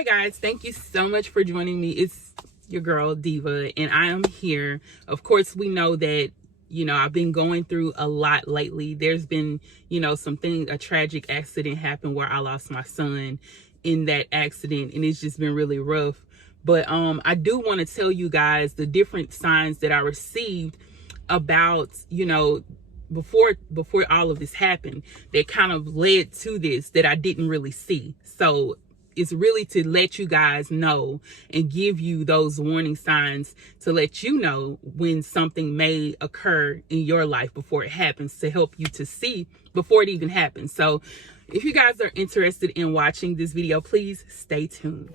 right, guys, thank you so much for joining me. It's your girl Diva, and I am here. Of course, we know that I've been going through a lot lately. There's been a tragic accident happened where I lost my son in that accident, and it's just been really rough. But I do want to tell you guys the different signs that I received about before all of this happened that kind of led to this that I didn't really see. So it's really to let you guys know and give you those warning signs to let you know when something may occur in your life before it happens, to help you to see before it even happens. So if you guys are interested in watching this video, please stay tuned.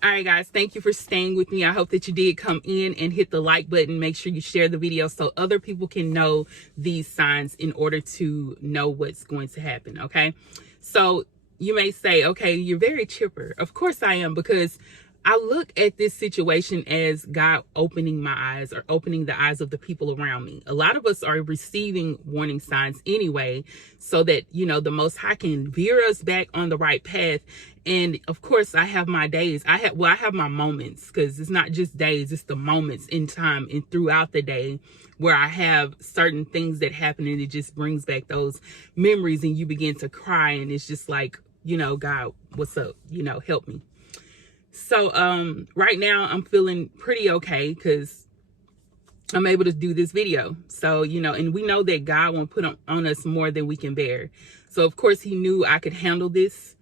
All right, guys, thank you for staying with me. I hope that you did come in and hit the like button. Make sure you share the video so other people can know these signs in order to know what's going to happen, okay? So you may say, okay, you're very chipper. Of course I am, because I look at this situation as God opening my eyes, or opening the eyes of the people around me. A lot of us are receiving warning signs anyway, so that, the Most High can veer us back on the right path. And of course, I have my days. I have my moments, because it's not just days, it's the moments in time and throughout the day where I have certain things that happen, and it just brings back those memories, and you begin to cry, and it's just like, God, what's up? Help me. So right now I'm feeling pretty okay, because I'm able to do this video. So, and we know that God won't put on us more than we can bear. So of course he knew I could handle this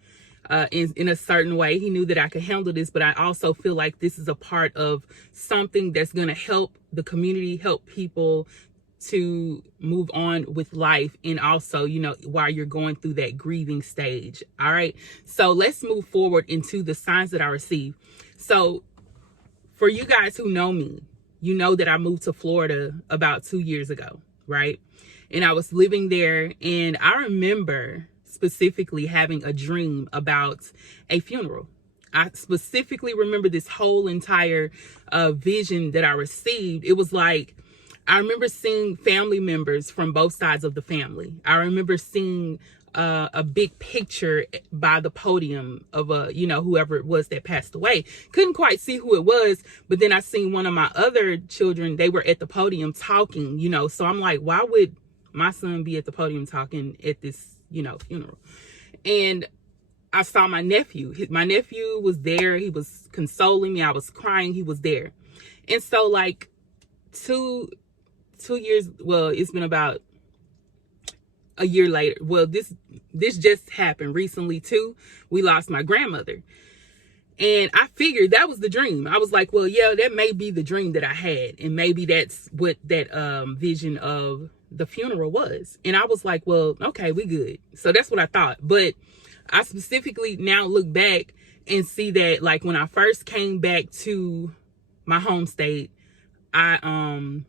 in a certain way. He knew that I could handle this, but I also feel like this is a part of something that's going to help the community, help people to move on with life, and also while you're going through that grieving stage. All right, so let's move forward into the signs that I received. So for you guys who know me, you know that I moved to Florida about 2 years ago, right? And I was living there, and I remember specifically having a dream about a funeral. I specifically remember this whole entire vision that I received. It was like, I remember seeing family members from both sides of the family. I remember seeing a big picture by the podium of whoever it was that passed away. Couldn't quite see who it was, but then I seen one of my other children. They were at the podium talking, so I'm like, why would my son be at the podium talking at this, funeral? And I saw my nephew. My nephew was there. He was consoling me. I was crying. He was there. And so like two years, well, it's been about a year later. Well, this just happened recently too. We lost my grandmother. And I figured that was the dream. I was like, well, yeah, that may be the dream that I had. And maybe that's what that vision of the funeral was. And I was like, well, okay, we good. So that's what I thought. But I specifically now look back and see that, like, when I first came back to my home state, I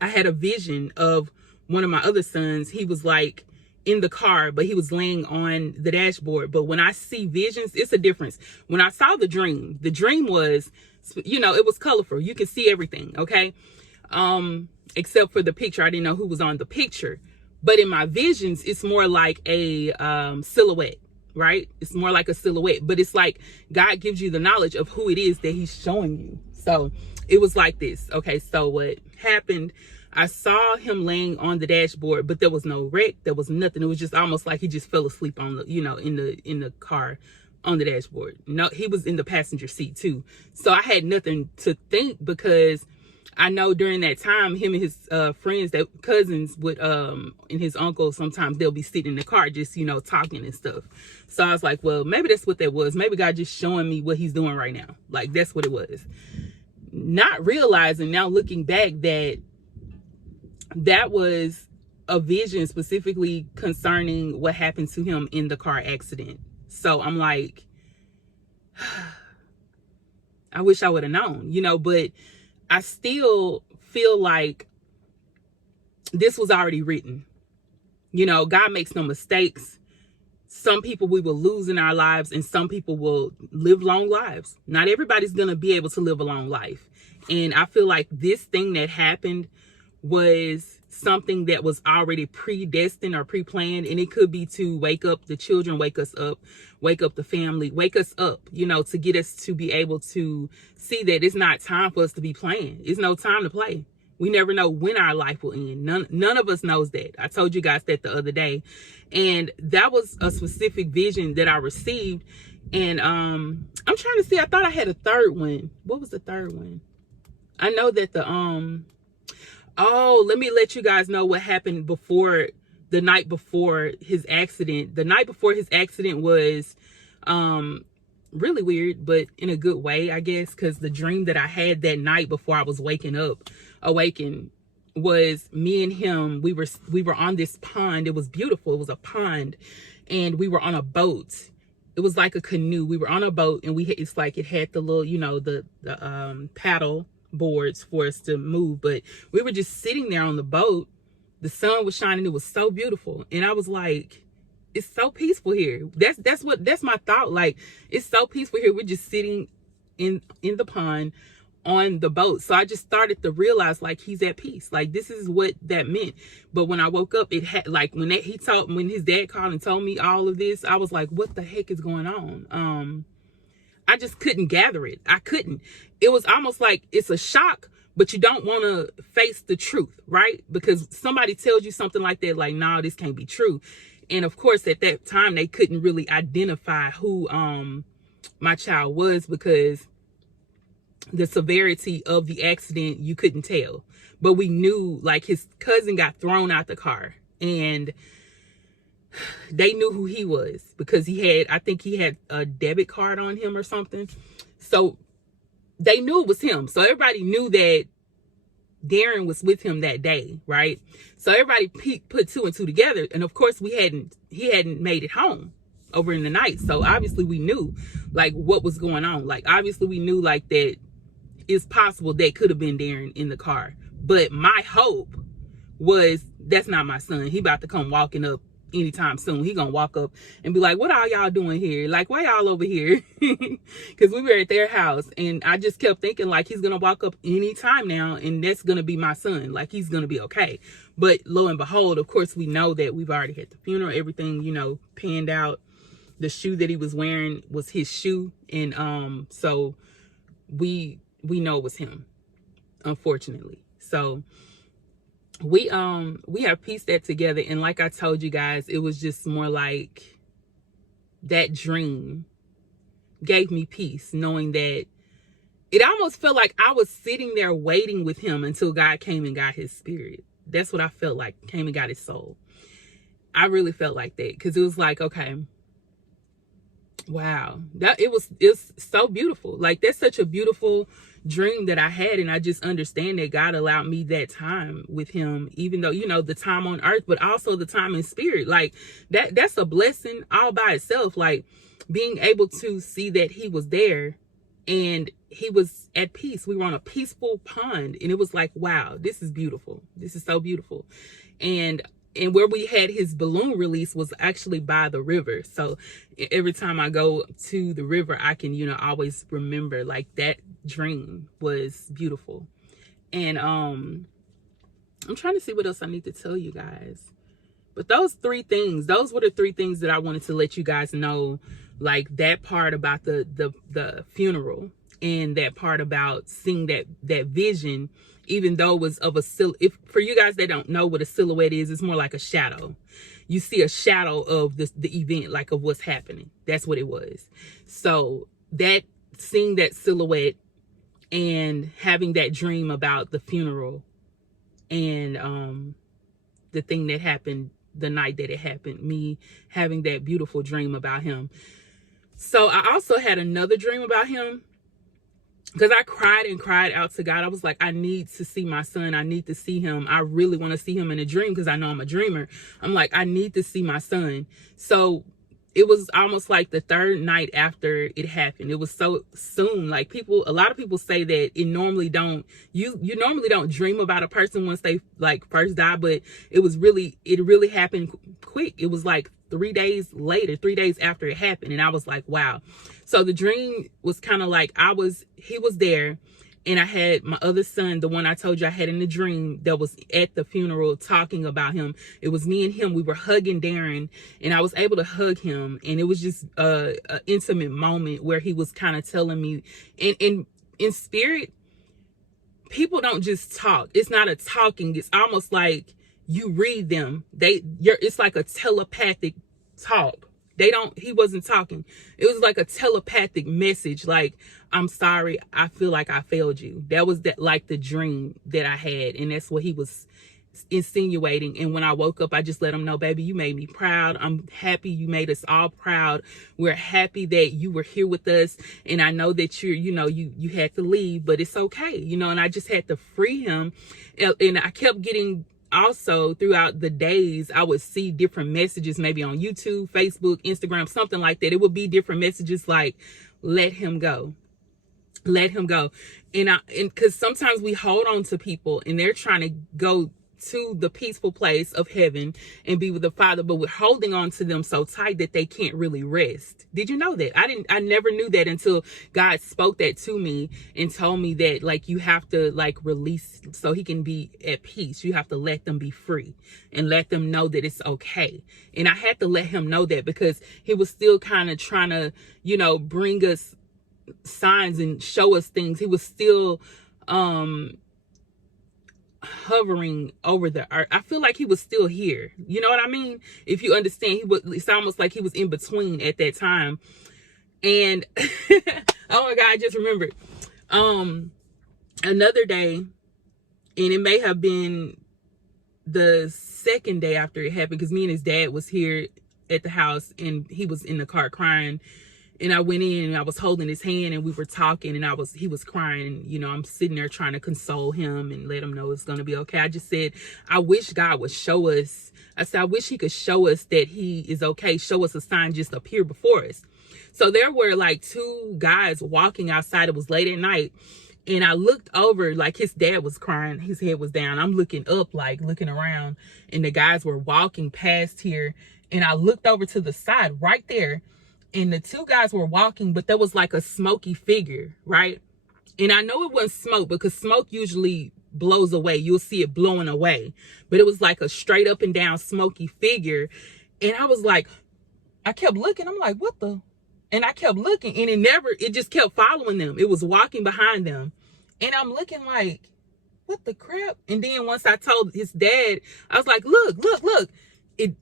had a vision of one of my other sons. He was like in the car, but he was laying on the dashboard. But when I see visions, it's a difference. When I saw the dream was, it was colorful. You can see everything, okay? Except for the picture. I didn't know who was on the picture. But in my visions, it's more like a silhouette, right? It's more like a silhouette. But it's like God gives you the knowledge of who it is that he's showing you. So it was like this. Okay, so what happened, I saw him laying on the dashboard, but there was no wreck. There was nothing. It was just almost like he just fell asleep on the, in the car on the dashboard. No, he was in the passenger seat too. So I had nothing to think, because I know during that time, him and his friends, that cousins would, and his uncle, sometimes they'll be sitting in the car just, talking and stuff. So I was like, well, maybe that's what that was. Maybe God just showing me what he's doing right now. Like, that's what it was. Not realizing now, looking back, that was a vision specifically concerning what happened to him in the car accident. So I'm like, I wish I would have known, but I still feel like this was already written. God makes no mistakes. Some people we will lose in our lives, and some people will live long lives. Not everybody's going to be able to live a long life. And I feel like this thing that happened was something that was already predestined or pre-planned. And it could be to wake up the children, wake us up, wake up the family, wake us up, you know, to get us to be able to see that it's not time for us to be playing. It's no time to play. We never know when our life will end. None of us knows that. I told you guys that the other day. And that was a specific vision that I received. And I'm trying to see, I thought I had a third one. What was the third one? I know that the oh, let me let you guys know what happened before the night before his accident. The night before his accident was really weird, but in a good way, I guess, because the dream that I had that night before I was awakened, was me and him. We were on this pond. It was beautiful. It was a pond, and we were on a boat. It was like a canoe. We were on a boat, and it's like it had the little, you know, the paddle boards for us to move, but we were just sitting there on the boat. The sun was shining. It was so beautiful, and I was like, it's so peaceful here. That's my thought. Like, it's so peaceful here. We're just sitting in the pond on the boat. So I just started to realize, like, he's at peace. Like, this is what that meant. But when I woke up, it had, like, when his dad called and told me all of this, I was like, what the heck is going on? I just couldn't gather it. I couldn't. It was almost like it's a shock, but you don't want to face the truth, right? Because somebody tells you something like that, like, no, this can't be true. And of course, at that time, they couldn't really identify who my child was, because the severity of the accident, you couldn't tell. But we knew, like, his cousin got thrown out the car, and they knew who he was because I think he had a debit card on him or something. So they knew it was him. So everybody knew that Darren was with him that day, right? So everybody put two and two together. And of course, he hadn't made it home over in the night. So obviously we knew, like, what was going on. Like, obviously we knew, like, that it's possible that could have been Darren in the car. But my hope was, that's not my son. He about to come walking up anytime soon. He gonna walk up and be like, what are y'all doing here? Like, why y'all over here? Because we were at their house, and I just kept thinking, like, he's gonna walk up anytime now, and that's gonna be my son. Like, he's gonna be okay. But lo and behold, of course, we know that we've already had the funeral, everything, you know, panned out. The shoe that he was wearing was his shoe, and so we know it was him, unfortunately. So we have pieced that together, and like I told you guys, it was just more like that dream gave me peace, knowing that it almost felt like I was sitting there waiting with him until God came and got his spirit. That's what I felt like, came and got his soul. I really felt like that, because it was like, okay, wow, it's so beautiful. Like, that's such a beautiful dream that I had, and I just understand that God allowed me that time with him, even though, you know, the time on earth, but also the time in spirit. Like, that's a blessing all by itself. Like, being able to see that he was there and he was at peace. We were on a peaceful pond, and it was like, wow, this is beautiful. This is so beautiful. And where we had his balloon release was actually by the river. So every time I go to the river, I can, you know, always remember, like, that dream was beautiful. And I'm trying to see what else I need to tell you guys. But those were the three things that I wanted to let you guys know. Like, that part about the funeral, and that part about seeing that vision, even though it was of for you guys that don't know what a silhouette is, it's more like a shadow. You see a shadow of the event, like, of what's happening. That's what it was. So that, seeing that silhouette and having that dream about the funeral, and the thing that happened the night that it happened, me having that beautiful dream about him. So I also had another dream about him, because I cried and cried out to God. I was like, I need to see my son. I need to see him. I really want to see him in a dream, because I know I'm a dreamer. I'm like, I need to see my son. So it was almost like the third night after it happened. It was so soon. Like, a lot of people say that you normally don't dream about a person once they, like, first die, but it really happened quick. It was like 3 days after it happened. And I was like, wow. So the dream was kind of like, he was there, And I had my other son, the one I told you I had in the dream, that was at the funeral talking about him. It was me and him. We were hugging Darren, and I was able to hug him. And it was just an intimate moment where he was kind of telling me, in spirit, people don't just talk. It's not a talking. It's almost like you read them. It's like a telepathic talk. He wasn't talking. It was like a telepathic message. Like, I'm sorry. I feel like I failed you. That was like the dream that I had. And that's what he was insinuating. And when I woke up, I just let him know, baby, you made me proud. I'm happy you made us all proud. We're happy that you were here with us. And I know that you had to leave, but it's okay. And I just had to free him. And I kept getting, also throughout the days, I would see different messages, maybe on YouTube, Facebook, Instagram, something like that. It would be different messages like, let him go. Let him go. And because sometimes we hold on to people and they're trying to go to the peaceful place of heaven and be with the Father, but we're holding on to them so tight that they can't really rest. Did you know that? I never knew that until God spoke that to me and told me that, like, you have to like release so he can be at peace. You have to let them be free and let them know that it's okay. And I had to let him know that because he was still kind of trying to, bring us signs and show us things. He was still hovering over the earth. I feel like he was still here. You know what I mean? If you understand, it's almost like he was in between at that time. And oh my God, I just remembered another day, and it may have been the second day after it happened, because me and his dad was here at the house and he was in the car crying. And I went in and I was holding his hand and we were talking, and he was crying. And, I'm sitting there trying to console him and let him know it's going to be okay. I just said, I wish God would show us. I said, I wish he could show us that he is okay. Show us a sign just appear before us. So there were like two guys walking outside. It was late at night. And I looked over, like his dad was crying. His head was down. I'm looking up, like looking around. And the guys were walking past here. And I looked over to the side right there. And the two guys were walking, but there was like a smoky figure, right? And I know it wasn't smoke because smoke usually blows away. You'll see it blowing away. But it was like a straight up and down smoky figure. And I was like, I kept looking. I'm like, what the? And I kept looking, and it just kept following them. It was walking behind them. And I'm looking like, what the crap? And then once I told his dad, I was like, look.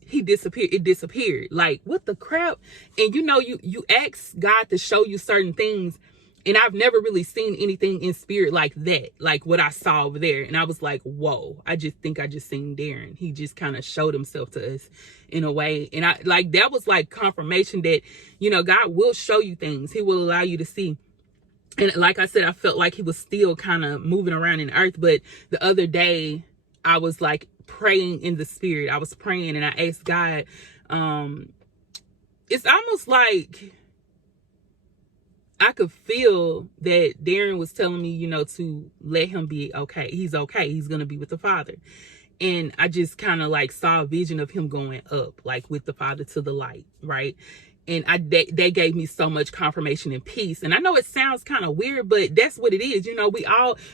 He disappeared. It disappeared. Like, what the crap? And you ask God to show you certain things. And I've never really seen anything in spirit like that, like what I saw over there. And I was like, whoa, I just seen Darren. He just kind of showed himself to us in a way. And that was like confirmation that, God will show you things. He will allow you to see. And like I said, I felt like he was still kind of moving around in earth. But the other day I was like praying in the spirit. I was praying and I asked God, it's almost like I could feel that Darren was telling me, to let him be okay. He's okay. He's going to be with the Father. And I just kind of like saw a vision of him going up, like with the Father to the light, right? And they gave me so much confirmation and peace. And I know it sounds kind of weird, but that's what it is.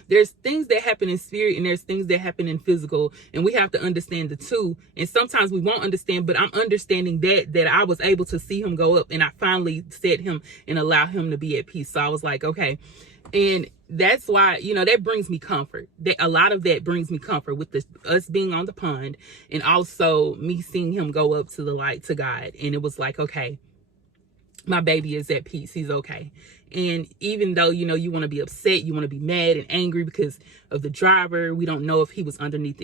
There's things that happen in spirit and there's things that happen in physical, and we have to understand the two. And sometimes we won't understand, but I'm understanding that I was able to see him go up, and I finally set him and allow him to be at peace. So I was like, okay. And that's why, that brings me comfort. A lot of that brings me comfort with us being on the pond, and also me seeing him go up to the light, to God. And it was like, okay, my baby is at peace. He's okay. And even though, you want to be upset, you want to be mad and angry because of the driver. We don't know if he was underneath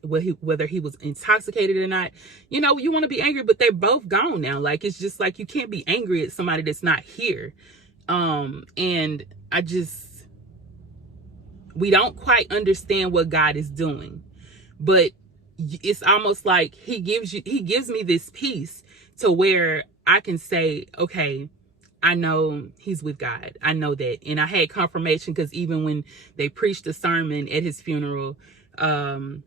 whether he was intoxicated or not. You want to be angry, but they're both gone now. Like, it's just like, you can't be angry at somebody that's not here. And we don't quite understand what God is doing, but it's almost like he gives me this peace to where I can say, okay, I know he's with God. I know that. And I had confirmation because even when they preached the sermon at his funeral, Darren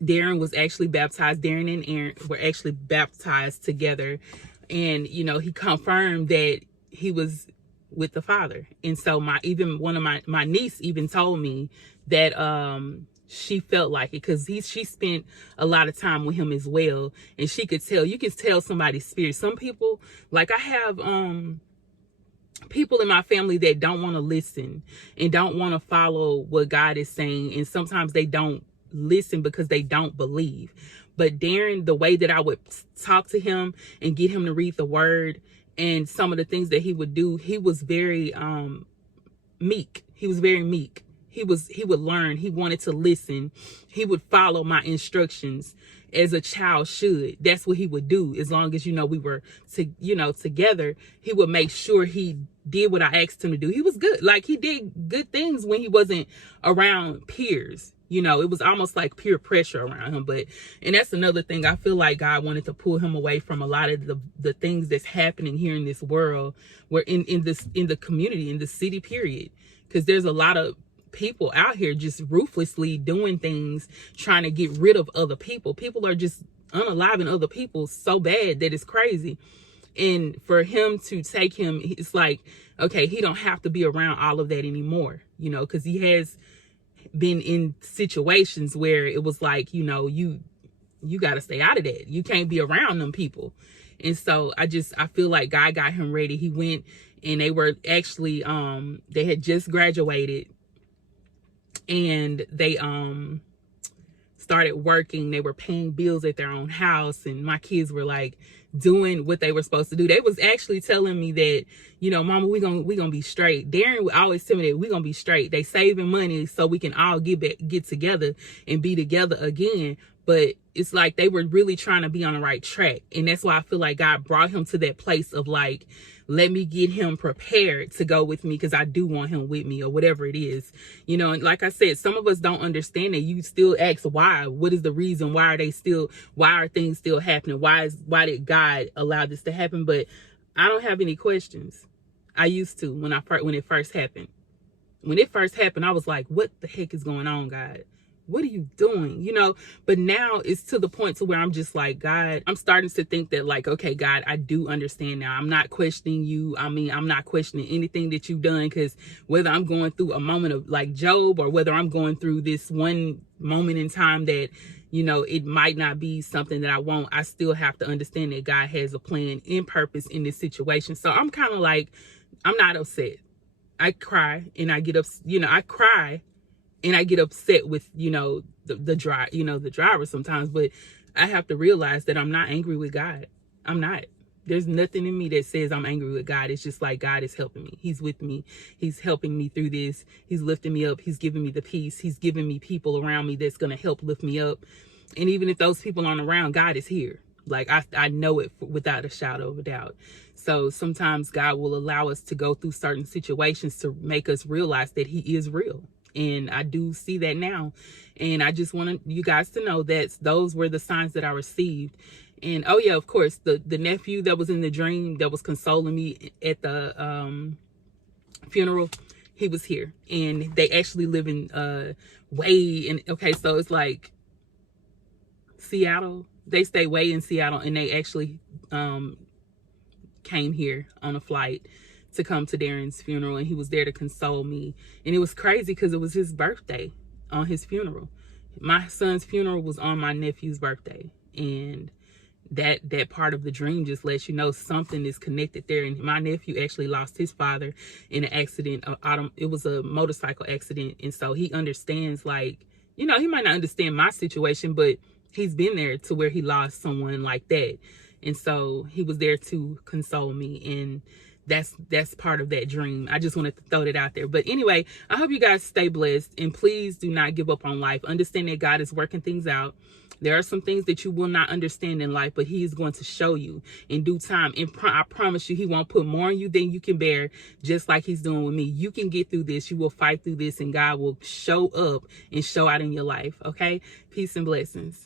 was actually baptized. Darren and Aaron were actually baptized together. And, he confirmed that he was with the Father. And so one of my niece even told me that she felt like it, because she spent a lot of time with him as well, and she could tell, you can tell somebody's spirit. Some people, like I have people in my family that don't want to listen and don't want to follow what God is saying, and sometimes they don't listen because they don't believe. But Darren, the way that I would talk to him and get him to read the word, and some of the things that he would do, he was very meek. He was very meek. He would learn. He wanted to listen. He would follow my instructions as a child should. That's what he would do. As long as, we were together, he would make sure he did what I asked him to do. He was good. Like, he did good things when he wasn't around peers. It was almost like peer pressure around him. And that's another thing. I feel like God wanted to pull him away from a lot of the things that's happening here in this world, where in the community, in the city, period. Because there's a lot of people out here just ruthlessly doing things, trying to get rid of other people. People are just unaliving other people so bad that it's crazy. And for him to take him, it's like, okay, he don't have to be around all of that anymore, because he has been in situations where it was like, you got to stay out of that. You can't be around them people. And so I feel like God got him ready. He went, and they were actually, they had just graduated, and they started working. They were paying bills at their own house, and my kids were like doing what they were supposed to do. They was actually telling me that, Mama, we gonna be straight. Darren would always tell me that we gonna be straight. They saving money so we can all get together and be together again. But it's like they were really trying to be on the right track. And that's why I feel like God brought him to that place of like, let me get him prepared to go with me, because I do want him with me, or whatever it is. And like I said, some of us don't understand that. You still ask why. What is the reason? Why are things still happening? Why did God allow this to happen? But I don't have any questions. I used to when it first happened. When it first happened, I was like, what the heck is going on, God? What are you doing? But now it's to the point to where I'm just like, God, I'm starting to think that, like, okay, God, I do understand now. I'm not questioning you. I mean, I'm not questioning anything that you've done, because whether I'm going through a moment of like Job, or whether I'm going through this one moment in time that, it might not be something that I want, I still have to understand that God has a plan and purpose in this situation. So I'm kind of like, I'm not upset. I cry and I get I cry and I get upset with, the driver sometimes, but I have to realize that I'm not angry with God. I'm not. There's nothing in me that says I'm angry with God. It's just like, God is helping me. He's with me. He's helping me through this. He's lifting me up. He's giving me the peace. He's giving me people around me that's going to help lift me up. And even if those people aren't around, God is here. Like, I know it without a shadow of a doubt. So sometimes God will allow us to go through certain situations to make us realize that he is real. And I do see that now. And I just want you guys to know that those were the signs that I received. And oh yeah, of course, the nephew that was in the dream that was consoling me at the funeral, he was here. And they actually live in okay, so it's like Seattle. They stay way in Seattle, and they actually came here on a flight to come to Darren's funeral, and he was there to console me. And it was crazy because it was his birthday on his funeral. My son's funeral was on my nephew's birthday, and that part of the dream just lets you know something is connected there. And my nephew actually lost his father in an accident. It was a motorcycle accident, and so he understands, like, he might not understand my situation, but he's been there to where he lost someone like that. And so he was there to console me, and that's part of that dream. I just wanted to throw that out there. But anyway, I hope you guys stay blessed, and please do not give up on life. Understand that God is working things out. There are some things that you will not understand in life, but he is going to show you in due time. And I promise you, he won't put more on you than you can bear, just like he's doing with me. You can get through this. You will fight through this, and God will show up and show out in your life. Okay? Peace and blessings.